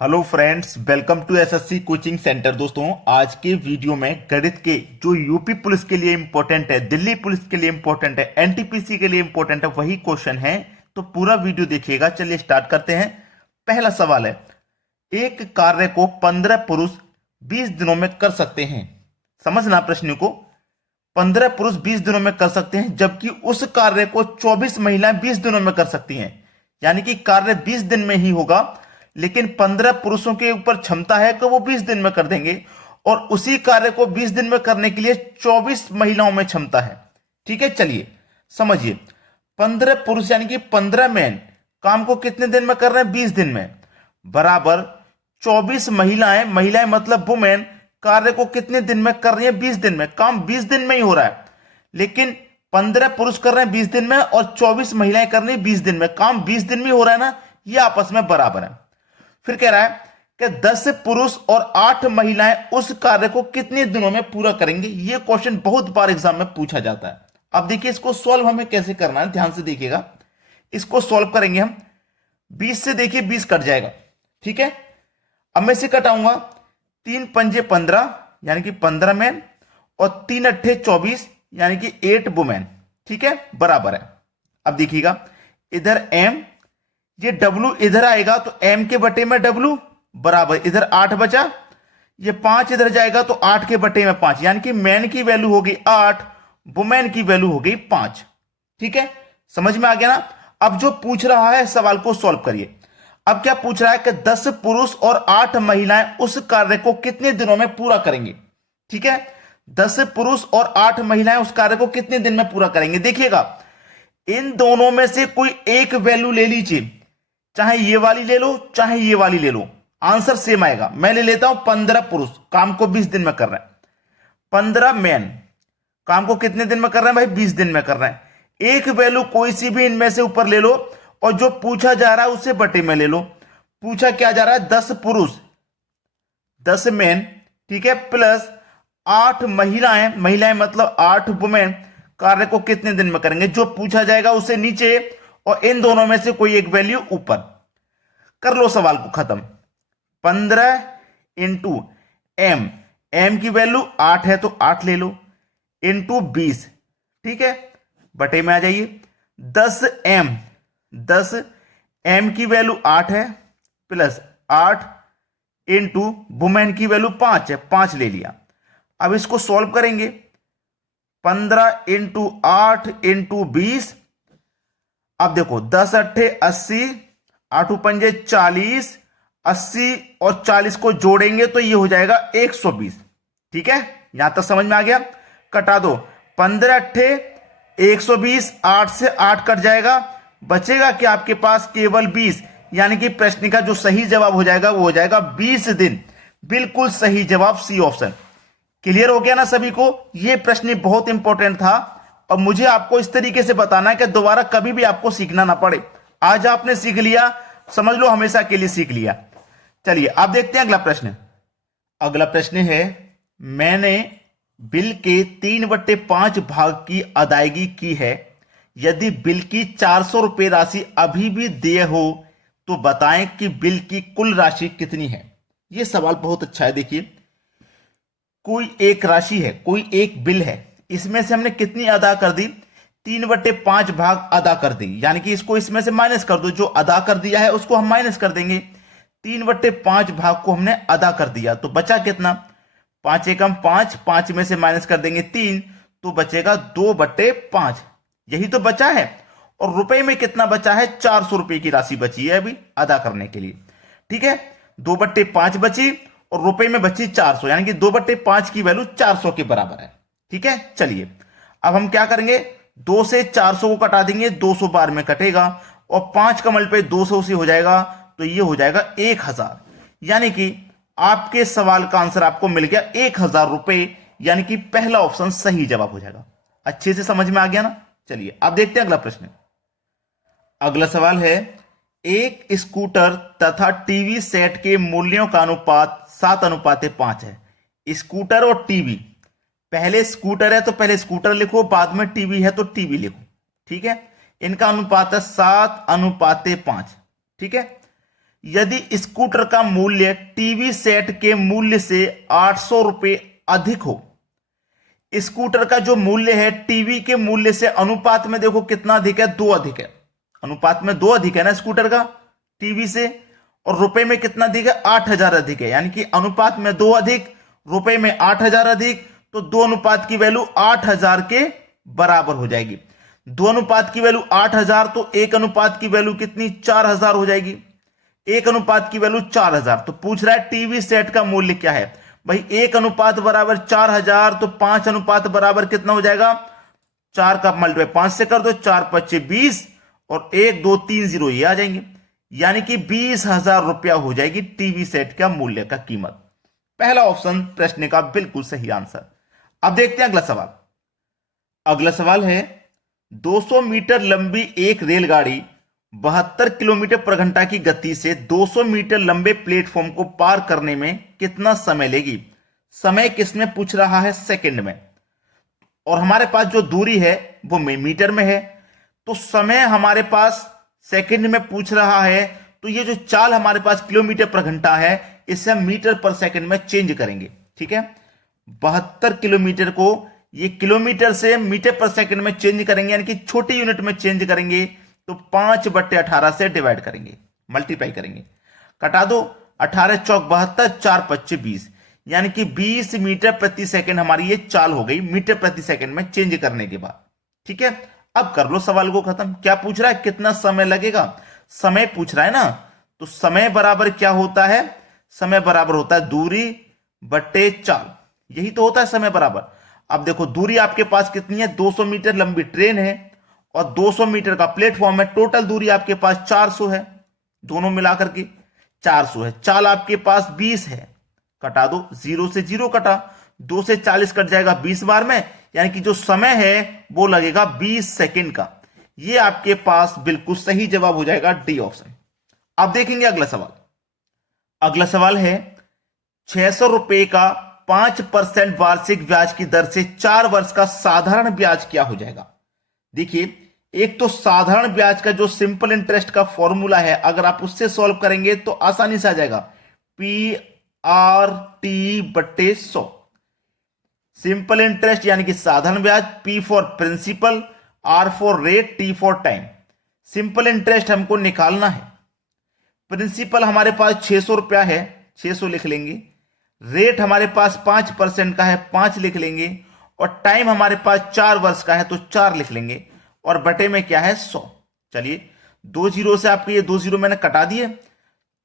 Hello friends, welcome to SSC coaching centre. दोस्तों, आज के वीडियो में गणित के जो यूपी पुलिस के लिए इंपॉर्टेंट है, दिल्ली पुलिस के लिए इंपॉर्टेंट है, एनटीपीसी के लिए इंपॉर्टेंट है, वही क्वेश्चन है। तो पूरा वीडियो देखिएगा। चलिए स्टार्ट करते हैं। पहला सवाल है, एक कार्य को 15 पुरुष 20 दिनों में कर सकते हैं। समझना प्रश्न को। 15 पुरुष 20 दिनों में कर सकते हैं, जबकि उस कार्य को 24 महिलाएं 20 दिनों में कर सकती हैं। यानी कि कार्य 20 दिन में ही होगा, लेकिन 15 पुरुषों के ऊपर क्षमता है कि वो 20 दिन में कर देंगे, और उसी कार्य को 20 दिन में करने के लिए 24 महिलाओं में क्षमता है। ठीक है, चलिए समझिए। 15 पुरुष यानी कि 15 मैन काम को कितने दिन में कर रहे हैं? 20 दिन में। बराबर 24 महिलाएं, महिलाएं मतलब वुमेन, कार्य को कितने दिन में कर रही है? 20 दिन में। काम 20 दिन में ही हो रहा है, लेकिन 15 पुरुष कर रहे हैं 20 दिन में और 24 महिलाएं कर रही है 20 दिन में। काम 20 दिन में हो रहा है ना, ये आपस में बराबर है। फिर कह रहा है कि 10 पुरुष और 8 महिलाएं उस कार्य को कितने दिनों में पूरा करेंगे। यह क्वेश्चन बहुत बार एग्जाम में पूछा जाता है। अब देखिए, इसको सॉल्व हमें कैसे करना है, ध्यान से देखिएगा। इसको सॉल्व करेंगे हम। 20 से देखिए 20 कट जाएगा। ठीक है, अब मैं इसे कटाऊंगा। 3 पंजे 15 यानी कि 15 मैन, और 3 अट्ठे 24 यानी कि 8 वुमेन। ठीक है, बराबर है। अब देखिएगा, इधर m, ये W इधर आएगा तो m के बटे में W, बराबर इधर 8 बचा, ये 5 इधर जाएगा तो 8 के बटे में 5, यानी कि मैन की वैल्यू होगी 8, वुमेन की वैल्यू होगी 5। ठीक है, समझ में आ गया ना। अब जो पूछ रहा है, सवाल को सॉल्व करिए। अब क्या पूछ रहा है कि 10 पुरुष और 8 महिलाएं उस कार्य को कितने दिनों में पूरा करेंगे। ठीक है, 10 पुरुष और 8 महिलाएं उस कार्य को कितने दिन में पूरा करेंगे। देखिएगा, इन दोनों में से कोई एक वैल्यू ले लीजिए, चाहे ये वाली ले लो चाहे ये वाली ले लो, आंसर सेम आएगा। मैं ले लेता हूं 15 पुरुष, काम को 20 दिन में कर रहे हैं। 15 मैन काम को कितने दिन में कर रहे हैं भाई? 20 दिन में कर रहे हैं। एक वैल्यू कोई सी भी इनमें से ऊपर ले लो, और जो पूछा जा रहा है उसे बटे में ले लो। पूछा क्या जा रहा है? 10 पुरुष 10 मैन, ठीक है, प्लस 8 महिलाएं, महिलाएं मतलब 8 वुमेन, कार्य को कितने दिन में करेंगे। जो पूछा जाएगा उसे नीचे, और इन दोनों में से कोई एक वैल्यू ऊपर। कर लो सवाल को खत्म। 15 इंटू एम, एम की वैल्यू 8 है तो 8 ले लो, इंटू 20, ठीक है, बटे में आ जाइए। 10 एम की वैल्यू 8 है, प्लस 8 इंटू वुमेन की वैल्यू 5 है, 5 ले लिया। अब इसको सॉल्व करेंगे। 15 इंटू 8 इंटू 20। अब देखो, 10 अट्ठे 80, 8 पंजे 40, 80 और 40 को जोड़ेंगे तो ये हो जाएगा 120। ठीक है, यहां तक समझ में आ गया। कटा दो। 15 अट्ठे 120, 8 से 8 कट जाएगा, बचेगा कि आपके पास केवल 20, यानी कि प्रश्न का जो सही जवाब हो जाएगा वो हो जाएगा 20 दिन। बिल्कुल सही जवाब, सी ऑप्शन। क्लियर हो गया ना सभी को। यह प्रश्न बहुत इंपॉर्टेंट था, और मुझे आपको इस तरीके से बताना है कि दोबारा कभी भी आपको सीखना ना पड़े। आज आपने सीख लिया, समझ लो हमेशा के लिए सीख लिया। चलिए अब देखते हैं अगला प्रश्न। अगला प्रश्न है, मैंने बिल के 3/5 भाग की अदायगी की है। यदि बिल की 400 रुपए राशि अभी भी देय हो तो बताएं कि बिल की कुल राशि कितनी है। यह सवाल बहुत अच्छा है। देखिए, कोई एक राशि है, कोई एक बिल है, इसमें से हमने कितनी अदा कर दी? 3/5 भाग अदा कर दी, यानी कि इसको इसमें से माइनस कर दो। जो अदा कर दिया है उसको हम माइनस कर देंगे। 3/5 भाग को हमने अदा कर दिया, तो बचा कितना? 5 एकम 5, 5 में से माइनस कर देंगे 3, तो बचेगा 2/5। यही तो बचा है। और रुपए में कितना बचा है? 400 रुपए की राशि बची है अभी अदा करने के लिए। ठीक है, 2/5 बची और रुपए में बची 400, यानी कि 2/5 की वैल्यू 400 के बराबर है। ठीक है, चलिए अब हम क्या करेंगे? 2 से 400 को कटा देंगे, 200 बार में कटेगा, और 5 का मल्टीप्लाई 200 से हो जाएगा, तो ये हो जाएगा 1000। यानी कि आपके सवाल का आंसर आपको मिल गया 1000 रुपए, यानी कि पहला ऑप्शन सही जवाब हो जाएगा। अच्छे से समझ में आ गया ना। चलिए अब देखते हैं अगला प्रश्न। अगला सवाल है, एक स्कूटर तथा टीवी सेट के मूल्यों का अनुपात 7:5 है। स्कूटर और टीवी, पहले स्कूटर है तो पहले स्कूटर लिखो, बाद में टीवी है तो टीवी लिखो। ठीक है, इनका अनुपात है 7:5। ठीक है, यदि स्कूटर का मूल्य टीवी सेट के मूल्य से 800 रुपए अधिक हो, स्कूटर का जो मूल्य है टीवी के मूल्य से अनुपात में देखो कितना अधिक है, 2 अधिक है। अनुपात में 2 अधिक है ना स्कूटर का टीवी से, और रुपए में कितना अधिक है, 8000 अधिक है। यानी कि अनुपात में 2 अधिक, रुपए में 8000 अधिक, तो 2 अनुपात की वैल्यू 8000 के बराबर हो जाएगी। 2 अनुपात की वैल्यू 8000, तो 1 अनुपात की वैल्यू कितनी, 4000 हो जाएगी। 1 अनुपात की वैल्यू 4000, तो पूछ रहा है टीवी सेट का मूल्य क्या है भाई। 1 अनुपात बराबर 4000, तो 5 अनुपात बराबर कितना हो जाएगा, 4 का मल्टीप्लाई 5 से कर दो, 4 5 20, और 1 2 3 0 ये आ जाएंगे। यानी कि 20,000 रुपया हो जाएगी टीवी सेट का मूल्य का कीमत। पहला ऑप्शन प्रश्न का बिल्कुल सही आंसर। अब देखते हैं अगला सवाल। अगला सवाल है 200 मीटर लंबी एक रेलगाड़ी 72 किलोमीटर पर घंटा की गति से 200 मीटर लंबे प्लेटफॉर्म को पार करने में कितना समय लेगी। समय किसमें पूछ रहा है, सेकंड में, और हमारे पास जो दूरी है वो मीटर में है। तो समय हमारे पास सेकंड में पूछ रहा है, तो ये जो चाल हमारे पास किलोमीटर पर घंटा है इसे हम मीटर पर सेकंड में चेंज करेंगे। ठीक है, 72 किलोमीटर को ये किलोमीटर से मीटर पर सेकंड में चेंज करेंगे, यानी कि छोटी यूनिट में चेंज करेंगे। तो 5/18 से डिवाइड करेंगे, मल्टीप्लाई करेंगे, कटा दो, 18 चौक 72, 4 25 20, यानी कि 20 मीटर प्रति सेकंड हमारी ये चाल हो गई मीटर प्रति सेकंड में चेंज करने के बाद। ठीक है, अब कर लो सवाल को खत्म। क्या पूछ रहा है, कितना समय लगेगा, समय पूछ रहा है ना। तो समय बराबर क्या होता है, समय बराबर होता है दूरी बटे चाल, यही तो होता है समय बराबर। अब देखो दूरी आपके पास कितनी है, 200 मीटर लंबी ट्रेन है और 200 मीटर का प्लेटफॉर्म है। टोटल दूरी आपके पास 400 है, दोनों मिलाकर के 400 है। चाल आपके पास 20 है, कटा दो, 0 से 0 कटा, 2 से 40 कट जाएगा 20 बार में, यानी कि जो समय है वो लगेगा 20 सेकंड का। ये आपके पास बिल्कुल सही जवाब हो जाएगा, डी ऑप्शन। अब देखेंगे अगला सवाल। अगला सवाल है 600 रुपए का 5% वार्षिक ब्याज की दर से 4 वर्ष का साधारण ब्याज क्या हो जाएगा। देखिए, एक तो साधारण ब्याज का जो सिंपल इंटरेस्ट का फॉर्मूला है, अगर आप उससे सॉल्व करेंगे तो आसानी से आ जाएगा, PRT/100। सिंपल इंटरेस्ट यानी कि साधारण ब्याज, P for principal, R for rate, T for time. Simple interest हमको निकालना है। प्रिंसिपल हमारे पास 600 रुपया है, 600 लिख लेंगे। रेट हमारे पास 5% का है, 5 लिख लेंगे। और टाइम हमारे पास 4 वर्ष का है तो 4 लिख लेंगे। और बटे में क्या है, 100। चलिए 2 जीरो से आपके ये 2 जीरो मैंने कटा दिए,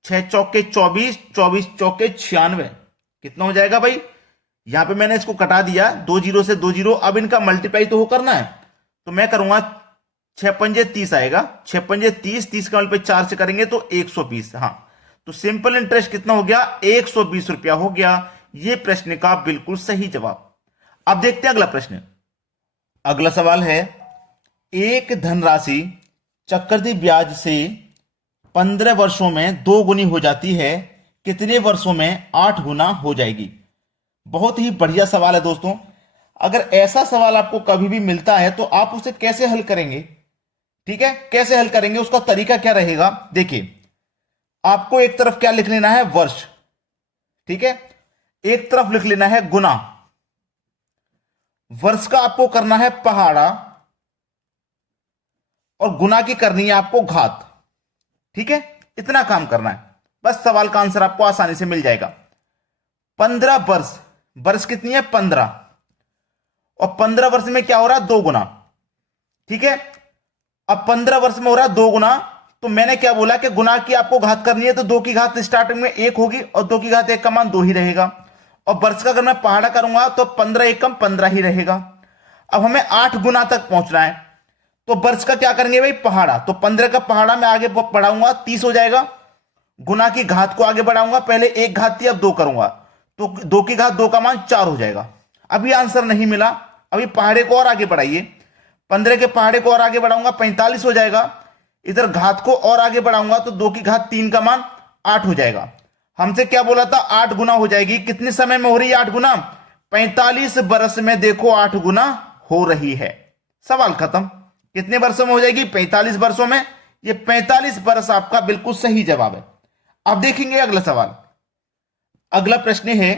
6 चौके 24, 24 चौके 96, कितना हो जाएगा भाई। यहां पे मैंने इसको कटा दिया, 2 जीरो से 2 जीरो। अब इनका मल्टीप्लाई तो हो करना है, तो मैं करूंगा 6 पंजे 30 आएगा, 6 पंजे 30, 30 का मल्टीप्लाई 4 से करेंगे तो 120। हाँ, तो सिंपल इंटरेस्ट कितना हो गया, 120 रुपया हो गया। ये प्रश्न का बिल्कुल सही जवाब। अब देखते हैं अगला प्रश्न। अगला सवाल है, एक धनराशि चक्रवृद्धि ब्याज से 15 वर्षों में 2 गुनी हो जाती है, कितने वर्षों में 8 गुना हो जाएगी। बहुत ही बढ़िया सवाल है दोस्तों। अगर ऐसा सवाल आपको कभी भी मिलता है तो आप उसे कैसे हल करेंगे, ठीक है, कैसे हल करेंगे, उसका तरीका क्या रहेगा। देखिए, आपको एक तरफ क्या लिख लेना है, वर्ष, ठीक है, एक तरफ लिख लेना है गुना। वर्ष का आपको करना है पहाड़ा और गुना की करनी है आपको घात। ठीक है, इतना काम करना है, बस सवाल का आंसर आपको आसानी से मिल जाएगा। 15 वर्ष, वर्ष कितनी है 15, और 15 वर्ष में क्या हो रहा है 2 गुना। ठीक है, अब 15 वर्ष में हो रहा है 2 गुना, तो मैंने क्या बोला कि गुना की आपको घात करनी है तो 2 की घात स्टार्टिंग में 1 होगी और 2 की घात 1 का मान 2 ही रहेगा। और वर्ष का अगर मैं पहाड़ा करूंगा तो 15 1 कम 15 ही रहेगा। अब हमें 8 गुना तक पहुंचना है, तो वर्ष का क्या करेंगे भाई पहाड़ा, तो 15 का पहाड़ा मैं आगे बढ़ाऊंगा 30 हो जाएगा। गुना की घात को आगे बढ़ाऊंगा, पहले 1 घात थी अब 2 करूंगा, तो 2 की घात 2 का मान 4 हो जाएगा। अभी आंसर नहीं मिला, अभी पहाड़े को और आगे बढ़ाइए, 15 के पहाड़े को और आगे बढ़ाऊंगा 45 हो जाएगा। इधर घात को और आगे बढ़ाऊंगा तो 2 की घात 3 का मान 8 हो जाएगा। हमसे क्या बोला था 8 गुना हो जाएगी, कितने समय में हो रही है 8 गुना, 45 वर्ष में देखो 8 गुना हो रही है। सवाल खत्म। कितने वर्षों में हो जाएगी, 45 वर्षों में। ये 45 वर्ष आपका बिल्कुल सही जवाब है। अब देखेंगे अगला सवाल। अगला प्रश्न है,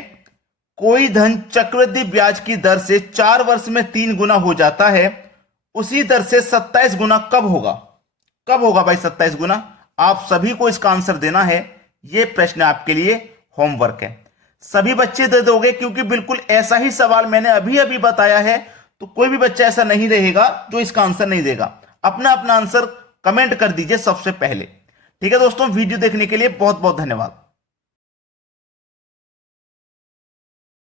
कोई धन चक्रवृद्धि ब्याज की दर से 4 वर्ष में 3 गुना हो जाता है, उसी दर से 27 गुना कब होगा? कब होगा भाई 27 गुना? आप सभी को इसका आंसर देना है। यह प्रश्न आपके लिए होमवर्क है। सभी बच्चे दे दोगे क्योंकि बिल्कुल ऐसा ही सवाल मैंने अभी अभी बताया है, तो कोई भी बच्चा ऐसा नहीं रहेगा जो इसका आंसर नहीं देगा। अपना अपना आंसर कमेंट कर दीजिए सबसे पहले। ठीक है दोस्तों, वीडियो देखने के लिए बहुत बहुत धन्यवाद।